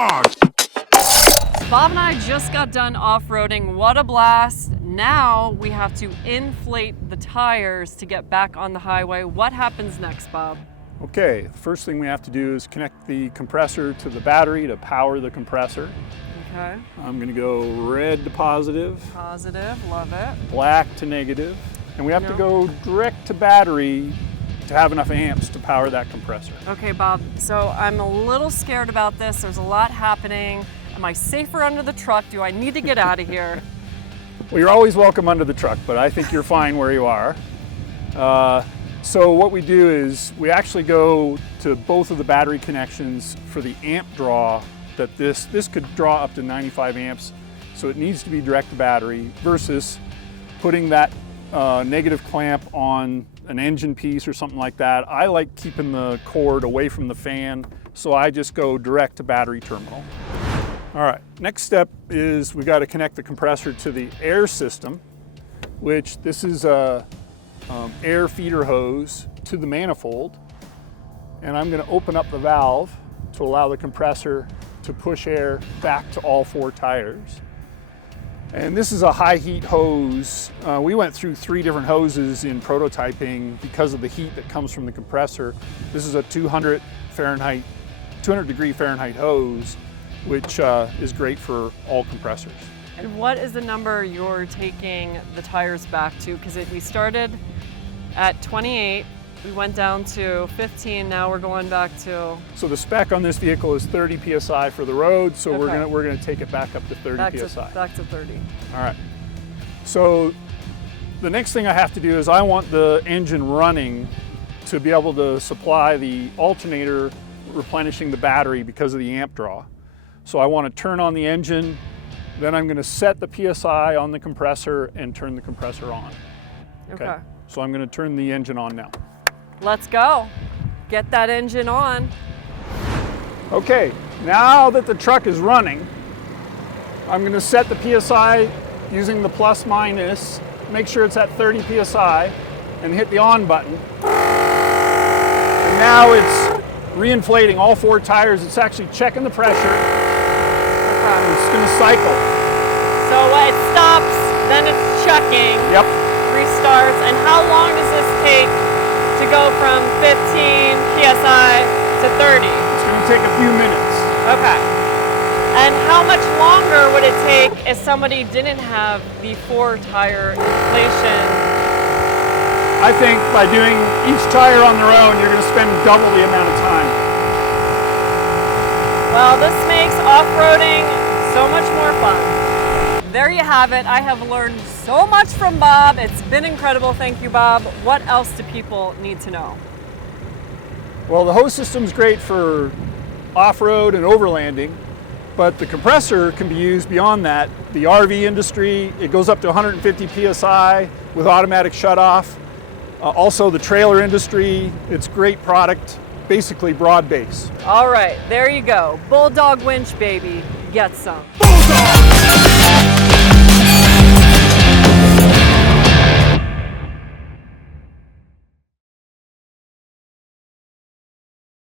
Bulldog! Bob and I just got done off-roading. What a blast. Now we have to inflate the tires to get back on the highway. What happens next, Bob? Okay, the first thing we have to do is connect the compressor to the battery to power the compressor. Okay. I'm going to go red to positive, Positive, love it. black to negative, and we have to go direct to battery to have enough amps to power that compressor. Okay, Bob, so I'm a little scared about this. There's a lot happening. Am I safer under the truck? Do I need to get out of here? Well, you're always welcome under the truck, but I think you're fine where you are. So what we do is we actually go to both of the battery connections for the amp draw that this could draw up to 95 amps. So it needs to be direct to battery versus putting that negative clamp on an engine piece or something like that. I like keeping the cord away from the fan, so I just go direct to battery terminal. All right, next step is we got to connect the compressor to the air system, which this is a air feeder hose to the manifold. And I'm going to open up the valve to allow the compressor to push air back to all four tires. And this is a high heat hose. We went through 3 different hoses in prototyping because of the heat that comes from the compressor. This is a 200 degree Fahrenheit hose, which is great for all compressors. And what is the number you're taking the tires back to? Because we started at 28, we went down to 15, now we're going back to... So the spec on this vehicle is 30 PSI for the road, so we're gonna take it back up to 30 PSI. Back to 30. All right. So the next thing I have to do is I want the engine running to be able to supply the alternator replenishing the battery because of the amp draw. So I want to turn on the engine, then I'm going to set the PSI on the compressor and turn the compressor on. Okay. So I'm going to turn the engine on now. Let's go. Get that engine on. Okay, now that the truck is running, I'm going to set the PSI using the plus minus, make sure it's at 30 PSI, and hit the on button. And now it's reinflating all 4 tires. It's actually checking the pressure. It's going to cycle. So it stops, then it's checking. Yep. Restarts. And how long does this take to go from 15 PSI to 30? It's going to take a few minutes. Okay. And how much longer would it take if somebody didn't have the 4-tire inflation? I think by doing each tire on their own, you're going to spend double the amount of time. Well, this makes off-roading so much more fun. There you have it. I have learned so much from Bob. It's been incredible. Thank you, Bob. What else do people need to know? Well, the hose system's great for off-road and overlanding, but the compressor can be used beyond that. The RV industry, it goes up to 150 PSI with automatic shutoff. Also the trailer industry, it's a great product, basically broad base. All right, there you go. Bulldog Winch, baby. Get some. Bulldog!